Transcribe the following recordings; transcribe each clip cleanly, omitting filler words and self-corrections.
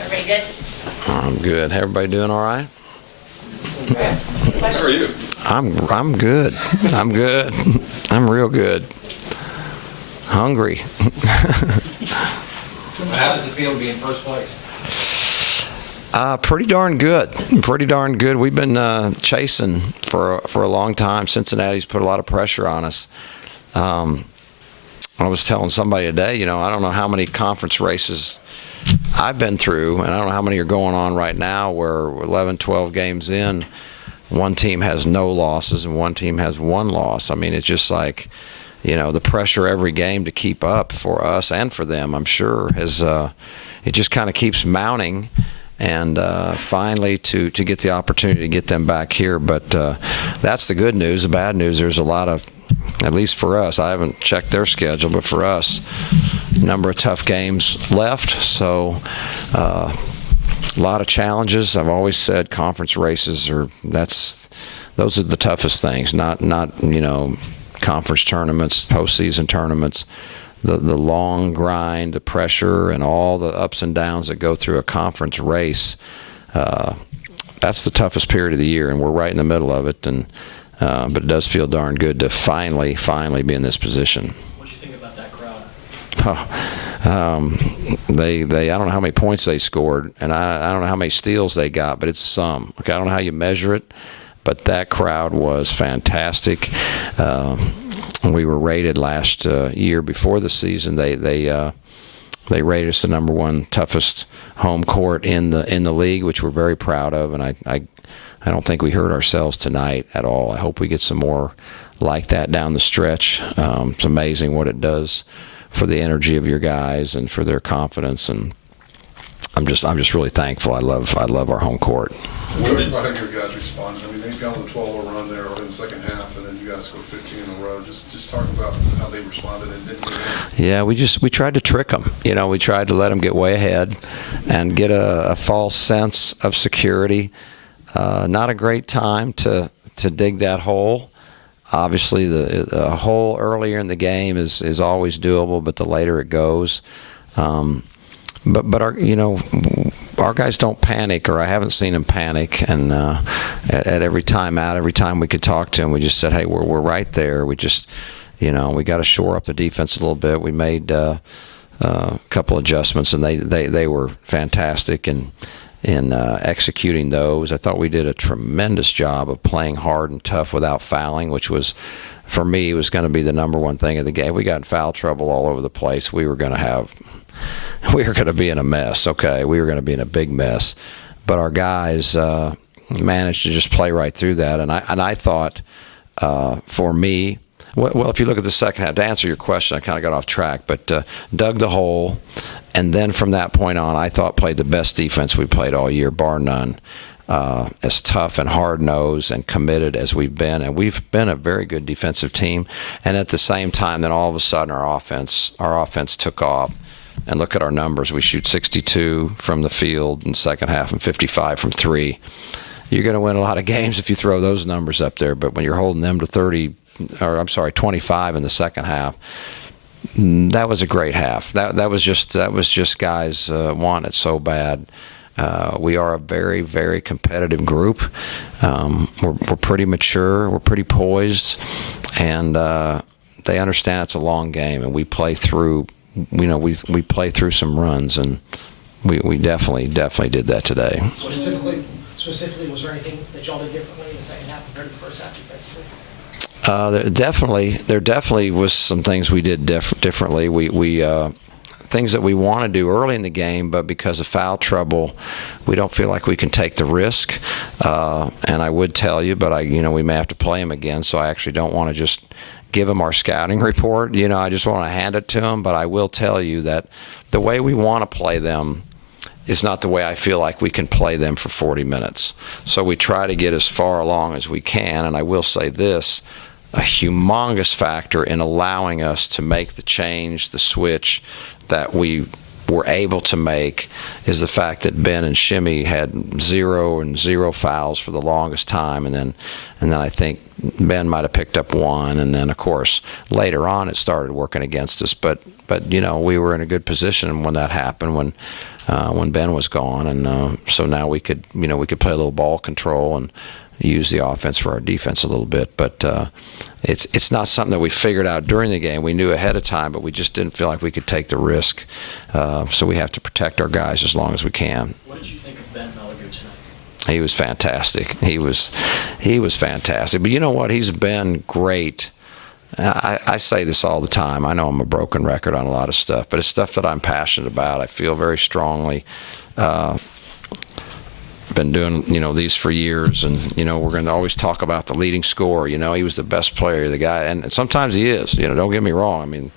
Everybody good? I'm good. Everybody doing all right? How are you? I'm good. I'm good. I'm real good. Hungry. How does it feel to be in first place? Pretty darn good. Pretty darn good. We've been chasing for a long time. Cincinnati's put a lot of pressure on us. I was telling somebody today, I don't know how many conference races I've been through, and I don't know how many are going on right now where 11, 12 games in, one team has no losses and one team has one loss. I mean, it's just like, the pressure every game to keep up for us and for them, I'm sure, it just kind of keeps mounting. And finally to get the opportunity to get them back here. But that's the good news. The bad news, there's a lot of, at least for us, I haven't checked their schedule, but for us, a number of tough games left. So a lot of challenges. I've always said conference races those are the toughest things, not conference tournaments, postseason tournaments. The long grind, the pressure, and all the ups and downs that go through a conference race, that's the toughest period of the year, and we're right in the middle of it. And but it does feel darn good to finally be in this position. What do you think about that crowd? They I don't know how many points they scored, and I don't know how many steals they got, but it's some. Okay, I don't know how you measure it, but that crowd was fantastic. We were rated last year before the season. They rated us the #1 toughest home court in the league, which we're very proud of. And I don't think we hurt ourselves tonight at all. I hope we get some more like that down the stretch. It's amazing what it does for the energy of your guys and for their confidence. And I'm just really thankful. I love our home court. What did your guys respond? I mean, they got on the 12-0 run there in the second half, and then you guys scored 15 in a row. Just talk about how they responded and didn't get in. Yeah, we tried to trick them. We tried to let them get way ahead and get a false sense of security. Not a great time to dig that hole. Obviously, the hole earlier in the game is always doable, but the later it goes. But our guys don't panic, or I haven't seen them panic. And at every time we could talk to them, we just said, hey, we're right there. We just, we got to shore up the defense a little bit. We made a couple adjustments, and they were fantastic in executing those. I thought we did a tremendous job of playing hard and tough without fouling, which was, for me, was going to be the #1 thing of the game. We got in foul trouble all over the place. We were going to be in a mess, okay? We were going to be in a big mess. But our guys managed to just play right through that. And I thought, for me, well, if you look at the second half, to answer your question, I kind of got off track, but dug the hole. And then from that point on, I thought played the best defense we played all year, bar none. As tough and hard-nosed and committed as we've been. And we've been a very good defensive team. And at the same time, then all of a sudden our offense took off. And look at our numbers. We shoot 62 from the field in the second half and 55 from three. You're going to win a lot of games if you throw those numbers up there. But when you're holding them to 25 in the second half, that was a great half. That was just guys want it so bad. We are a very, very competitive group. We're pretty mature. We're pretty poised. And they understand it's a long game, and we play through. We play through some runs, and we definitely did that today. Specifically, was there anything that y'all did differently in the second half compared to the first half defensively? There definitely was some things we did differently. We things that we want to do early in the game, but because of foul trouble, we don't feel like we can take the risk. And I would tell you, but we may have to play them again, so I actually don't want to just give them our scouting report. I just want to hand it to them, but I will tell you that the way we want to play them is not the way I feel like we can play them for 40 minutes. So we try to get as far along as we can, and I will say this, a humongous factor in allowing us to make the change, the switch that we were able to make is the fact that Ben and Shimmy had 0 fouls for the longest time, and then I think Ben might have picked up 1, and then of course later on it started working against us. But we were in a good position when that happened, when Ben was gone, and so now we could play a little ball control and use the offense for our defense a little bit. But it's not something that we figured out during the game. We knew ahead of time, but we just didn't feel like we could take the risk. So we have to protect our guys as long as we can. What did you think of Ben Melliger tonight? He was fantastic. He was fantastic. But you know what? He's been great. I say this all the time. I know I'm a broken record on a lot of stuff, but it's stuff that I'm passionate about. I feel very strongly. Been doing these for years, and we're going to always talk about the leading scorer. He was the best player, the guy, and sometimes he is. Don't get me wrong. I mean,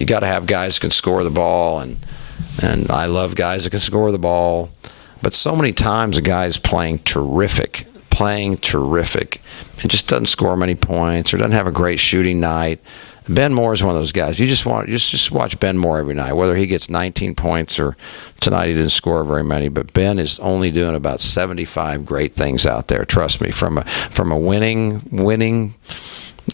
you got to have guys that can score the ball, and I love guys that can score the ball. But so many times a guy is playing terrific, and just doesn't score many points or doesn't have a great shooting night. Ben Moore is one of those guys. You just watch Ben Moore every night, whether he gets 19 points or tonight he didn't score very many. But Ben is only doing about 75 great things out there. Trust me, from a winning.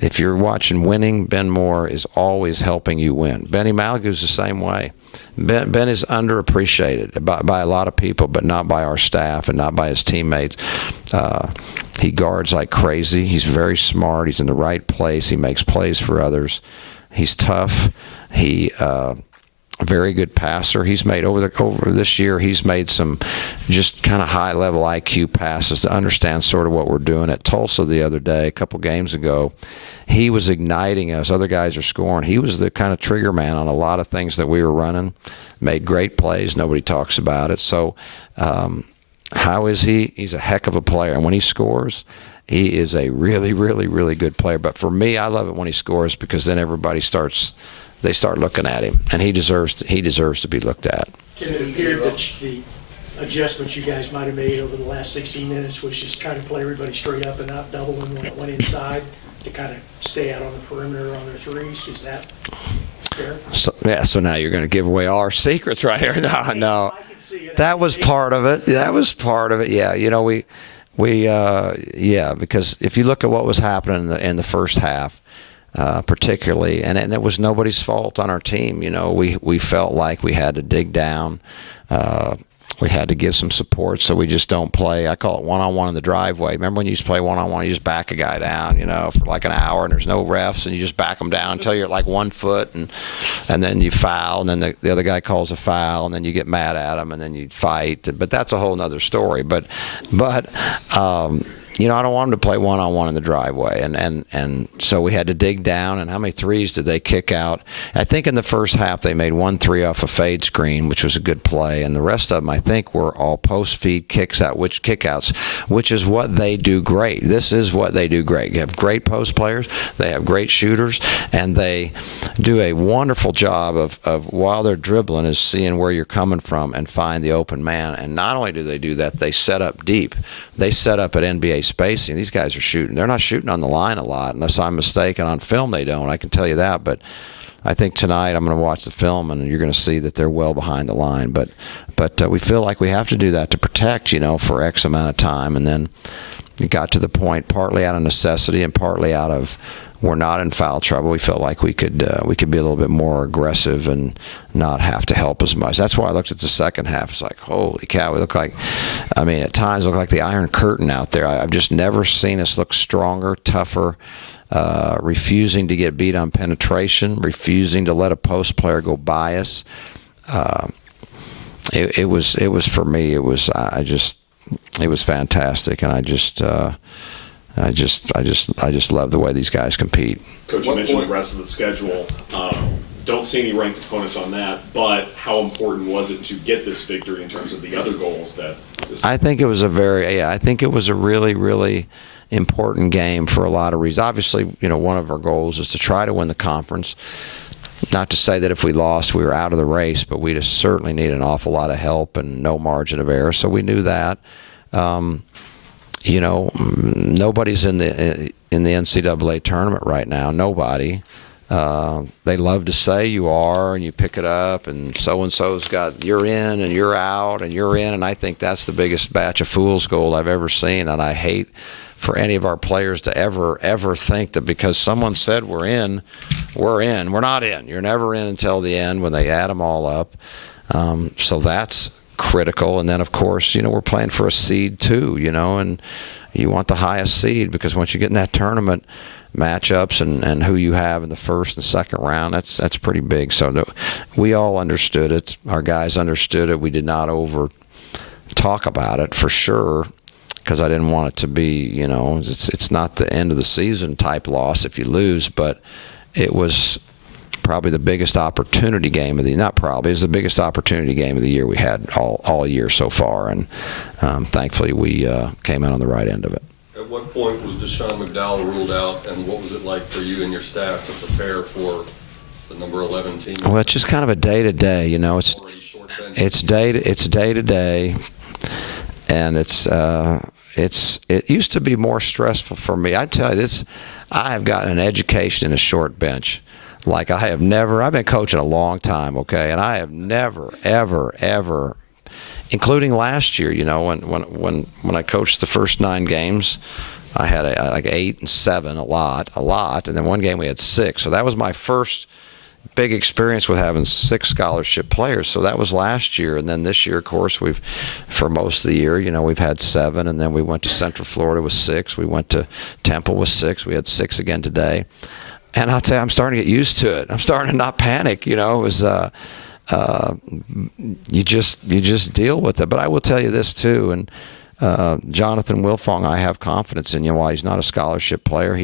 If you're watching winning, Ben Moore is always helping you win. Benny Malagou's the same way. Ben is underappreciated by a lot of people, but not by our staff and not by his teammates. He guards like crazy. He's very smart. He's in the right place. He makes plays for others. He's tough. He very good passer. He's made over this year. He's made some just kind of high level IQ passes to understand sort of what we're doing. At Tulsa the other day, a couple games ago, he was igniting us. Other guys are scoring. He was the kind of trigger man on a lot of things that we were running. Made great plays. Nobody talks about it. So how is he? He's a heck of a player. And when he scores, he is a really, really, really good player. But for me, I love it when he scores because then everybody they start looking at him, and he deserves to be looked at. Can it appear that the adjustments you guys might have made over the last 16 minutes was just trying to play everybody straight up and not doubling when it went inside to kind of stay out on the perimeter on their threes? Is that fair? So now you're going to give away all our secrets right here. No. That was part of it. Yeah, because if you look at what was happening in the first half, particularly, and it was nobody's fault on our team. We felt like we had to dig down. We had to give some support, so we just don't play. I call it one-on-one in the driveway. Remember when you used to play one-on-one, you just back a guy down, for like an hour, and there's no refs, and you just back them down until you're at like 1 foot, and then you foul, and then the other guy calls a foul, and then you get mad at him, and then you fight. But that's a whole other story. But I don't want them to play one-on-one in the driveway. And so we had to dig down. And how many threes did they kick out? I think in the first half they made 1 3 off a fade screen, which was a good play. And the rest of them, I think, were all post-feed kickouts, which is what they do great. This is what they do great. You have great post players. They have great shooters. And they do a wonderful job of while they're dribbling, is seeing where you're coming from and find the open man. And not only do they do that, they set up deep. They set up at NBA spacing. These guys are shooting. They're not shooting on the line a lot, unless I'm mistaken. On film, they don't. I can tell you that. But I think tonight I'm going to watch the film, and you're going to see that they're well behind the line. But we feel like we have to do that to protect, for X amount of time. And then it got to the point, partly out of necessity and partly out of we're not in foul trouble. We felt like we could be a little bit more aggressive and not have to help as much. That's why I looked at the second half. It's like, holy cow, we look like, at times look like the Iron Curtain out there. I've just never seen us look stronger, tougher, refusing to get beat on penetration, refusing to let a post player go by us. It was for me. It was fantastic, and I just love the way these guys compete. Coach, you mentioned the rest of the schedule. Don't see any ranked opponents on that, but how important was it to get this victory in terms of the other goals that I think it was a really, really important game for a lot of reasons. Obviously, one of our goals is to try to win the conference. Not to say that if we lost, we were out of the race, but we just certainly need an awful lot of help and no margin of error. So we knew that. Nobody's in the NCAA tournament right now. Nobody. They love to say you are, and you pick it up, and so-and-so's got you're in and you're out and you're in, and I think that's the biggest batch of fool's gold I've ever seen, and I hate for any of our players to ever think that because someone said we're in. We're not in. You're never in until the end when they add them all up. So that's critical. And then, of course, we're playing for a seed too, and you want the highest seed because once you get in that tournament, matchups and who you have in the first and second round, that's pretty big. So we all understood it. Our guys understood it. We did not over talk about it for sure, because I didn't want it to be, it's not the end of the season type loss if you lose, but it was probably the biggest opportunity game of the, not probably, it was the biggest opportunity game of the year we had all year so far, and thankfully we came out on the right end of it. At what point was Deshaun McDowell ruled out, and what was it like for you and your staff to prepare for the number 11 team? Well, it's just kind of a day-to-day, it's day-to-day, and it used to be more stressful for me. I tell you this, I have gotten an education in a short bench like I have never. I've been coaching a long time, okay, and I have never, ever, including last year. When I coached the first 9 games, I had like 8 and 7, a lot, and then one game we had 6. So that was my first big experience with having 6 scholarship players. So that was last year, and then this year, of course, for most of the year, we've had 7, and then we went to Central Florida with 6. We went to Temple with 6. We had 6 again today, and I'll tell you, I'm starting to get used to it. I'm starting to not panic. It was you just deal with it. But I will tell you this too, and Jonathan Wilfong, I have confidence in. While he's not a scholarship player,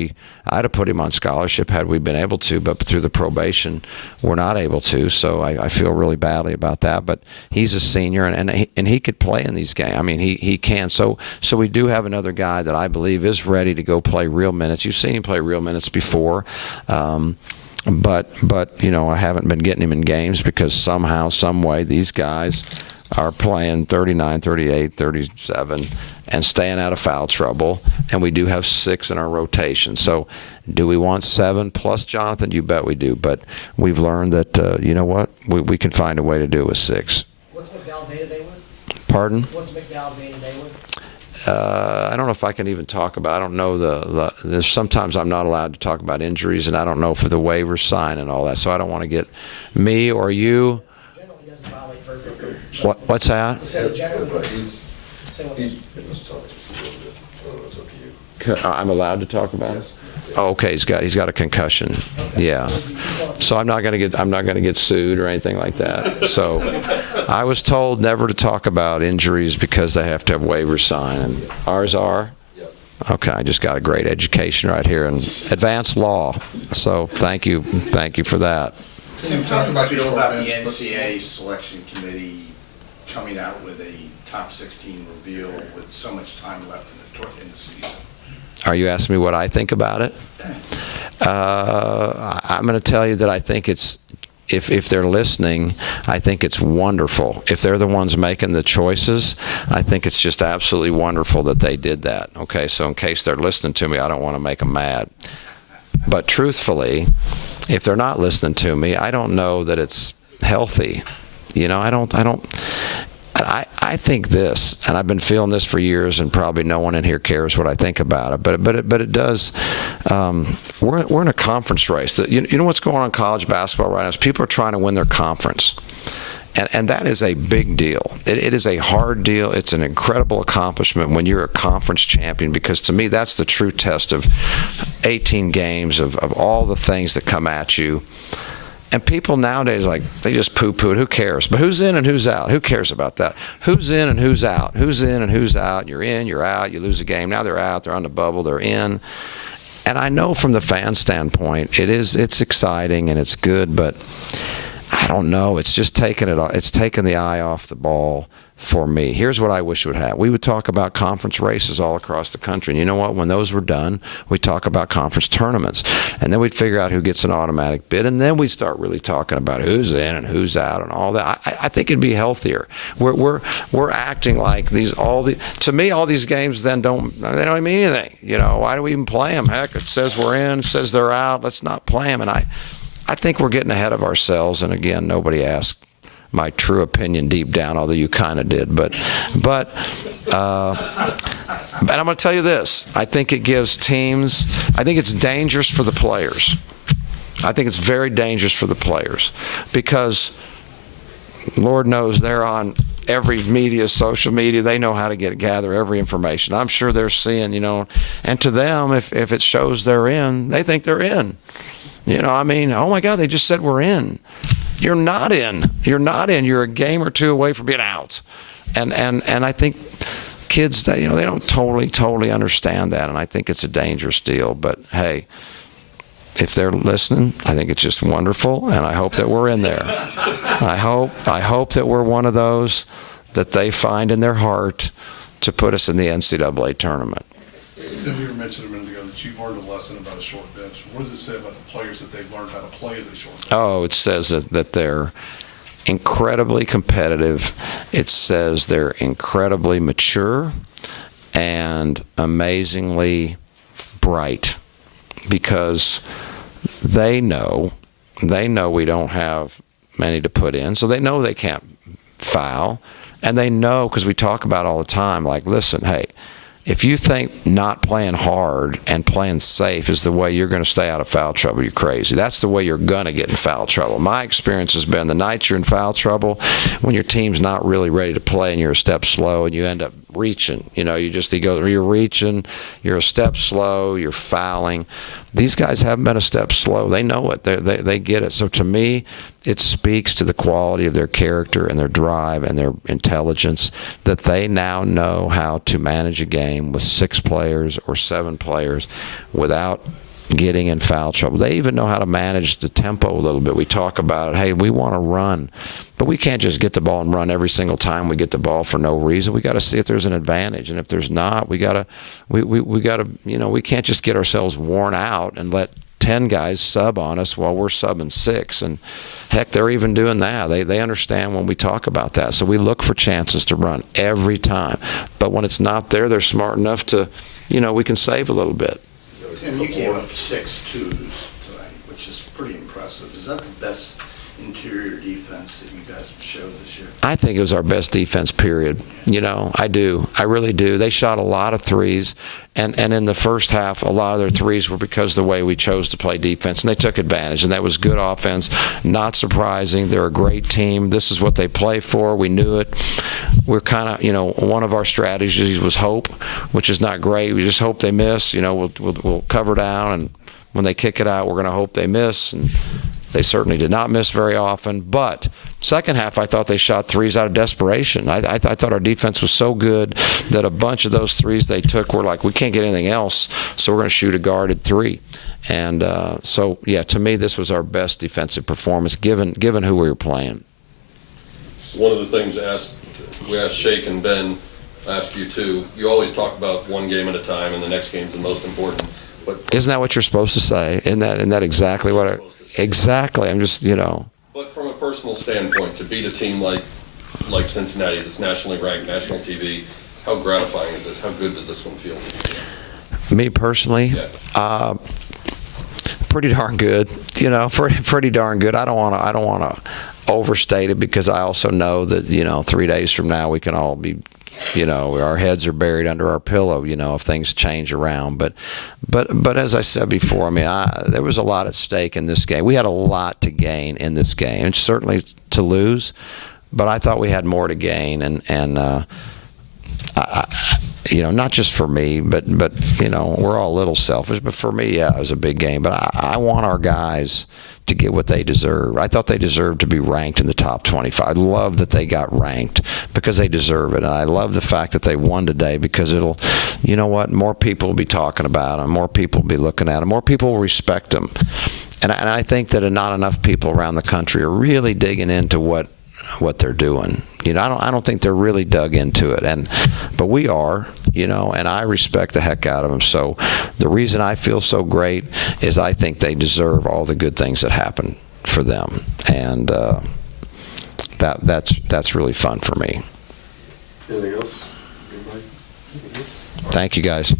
I'd have put him on scholarship had we been able to, but through the probation, we're not able to. So I feel really badly about that. But he's a senior, and he could play in these games. I mean, he can. So we do have another guy that I believe is ready to go play real minutes. You've seen him play real minutes before. But I haven't been getting him in games because somehow, some way, these guys are playing 39, 38, 37 and staying out of foul trouble, and we do have 6 in our rotation. So do we want 7 plus Jonathan? You bet we do, but we've learned that, you know what, we can find a way to do it with 6. What's McDowell day-to-day with? Pardon? What's McDowell day-to-day with? I don't know if I can even talk about. I don't know there's sometimes I'm not allowed to talk about injuries, and I don't know for the waivers sign and all that. So I don't want to get me or you. Generally, he doesn't violate for What's that? He said generally. I'm allowed to talk about it. Oh, okay. He's got a concussion. Yeah. So I'm not going to get sued or anything like that. So I was told never to talk about injuries because they have to have waivers signed. And ours are. Okay. I just got a great education right here in advanced law. So thank you for that. Tim, talk about Feel your about the short bench, NCAA selection committee coming out with a top 16 reveal with so much time left in the season. Are you asking me what I think about it? I'm going to tell you that I think it's, if they're listening, I think it's wonderful. If they're the ones making the choices, I think it's just absolutely wonderful that they did that. Okay, so in case they're listening to me, I don't want to make them mad. But truthfully, if they're not listening to me, I don't know that it's healthy. I think this, and I've been feeling this for years, and probably no one in here cares what I think about it, but it does. We're in a conference race. You know what's going on in college basketball right now is people are trying to win their conference, and that is a big deal. It is a hard deal. It's an incredible accomplishment when you're a conference champion, because to me that's the true test of 18 games of all the things that come at you. And people nowadays, they just poo-poo it. Who cares? But who's in and who's out? Who cares about that? Who's in and who's out? Who's in and who's out? You're in, you're out, you lose a game. Now they're out, they're on the bubble, they're in. And I know from the fan standpoint, it's exciting and it's good, but I don't know. It's just taking the eye off the ball for me. Here's what I wish would happen. We would talk about conference races all across the country. And you know what? When those were done, we'd talk about conference tournaments. And then we'd figure out who gets an automatic bid. And then we'd start really talking about who's in and who's out and all that. I think it'd be healthier. We're acting like to me, all these games then don't mean anything. Why do we even play them? Heck, it says we're in, it says they're out. Let's not play them. And I think we're getting ahead of ourselves. And again, nobody asked my true opinion deep down, although you kind of did. And I'm going to tell you this. I think it gives teams, I think it's dangerous for the players. I think it's very dangerous for the players because Lord knows they're on every media, social media. They know how to gather every information. I'm sure they're seeing, and to them, if it shows they're in, they think they're in. I mean, oh my God, they just said we're in. You're not in. You're not in. You're a game or two away from being out. And I think kids, they don't totally understand that, and I think it's a dangerous deal. But hey, if they're listening, I think it's just wonderful, and I hope that we're in there. I hope that we're one of those that they find in their heart to put us in the NCAA tournament. Tim, you mentioned a minute ago that you've learned a lesson about a short bench. What does it say about the players that they've learned how to play as a short bench? Oh, it says that they're incredibly competitive. It says they're incredibly mature and amazingly bright because they know we don't have many to put in, so they know they can't foul, and they know, because we talk about all the time, like, listen, hey, if you think not playing hard and playing safe is the way you're going to stay out of foul trouble, you're crazy. That's the way you're going to get in foul trouble. My experience has been the nights you're in foul trouble, when your team's not really ready to play and you're a step slow and you end up reaching. You're reaching, you're a step slow, you're fouling. These guys haven't been a step slow. They know it. They get it. So to me, it speaks to the quality of their character and their drive and their intelligence that they now know how to manage a game with 6 players or 7 players without getting in foul trouble. They even know how to manage the tempo a little bit. We talk about it. Hey, we want to run, but we can't just get the ball and run every single time we get the ball for no reason. We got to see if there's an advantage, and if there's not, we got to we can't just get ourselves worn out and let 10 guys sub on us while we're subbing 6. And heck, they're even doing that. They understand when we talk about that. So we look for chances to run every time. But when it's not there, they're smart enough to, we can save a little bit. Tim, you gave up 6 twos tonight, which is pretty impressive. Is that the best interior defense that you guys have showed this year? I think it was our best defense, period. I do. I really do. They shot a lot of threes, and in the first half, a lot of their threes were because of the way we chose to play defense, and they took advantage, and that was good offense. Not surprising. They're a great team. This is what they play for. We knew it. We're kind of, one of our strategies was hope, which is not great. We just hope they miss. We'll cover down, and when they kick it out, we're going to hope they miss, and they certainly did not miss very often. But second half, I thought they shot threes out of desperation. I thought our defense was so good that a bunch of those threes they took were like, we can't get anything else, so we're going to shoot a guarded 3. And so, yeah, to me, this was our best defensive performance given who we were playing. One of the things we asked Shake and Ben, ask you too, you always talk about one game at a time and the next game's the most important. But isn't that what you're supposed to say? Isn't that exactly what exactly? I'm just, But from a personal standpoint, to beat a team like Cincinnati, that's nationally ranked, national TV, how gratifying is this? How good does this one feel? Me personally, Yeah. Pretty darn good. Pretty darn good. I don't want to overstate it because I also know that 3 days from now we can all be, our heads are buried under our pillow, if things change around. But as I said before, I mean, there was a lot at stake in this game. We had a lot to gain in this game, and certainly to lose. But I thought we had more to gain, and not just for me, but we're all a little selfish. But for me, yeah, it was a big game. But I want our guys to get what they deserve. I thought they deserved to be ranked in the top 25. I love that they got ranked because they deserve it. And I love the fact that they won today because it'll, more people will be talking about them, more people will be looking at them, more people will respect them. And I think that not enough people around the country are really digging into what they're doing. I don't think they're really dug into it, but we are, and I respect the heck out of them. So the reason I feel so great is I think they deserve all the good things that happen for them, and that's really fun for me. Anything else? Thank you, guys.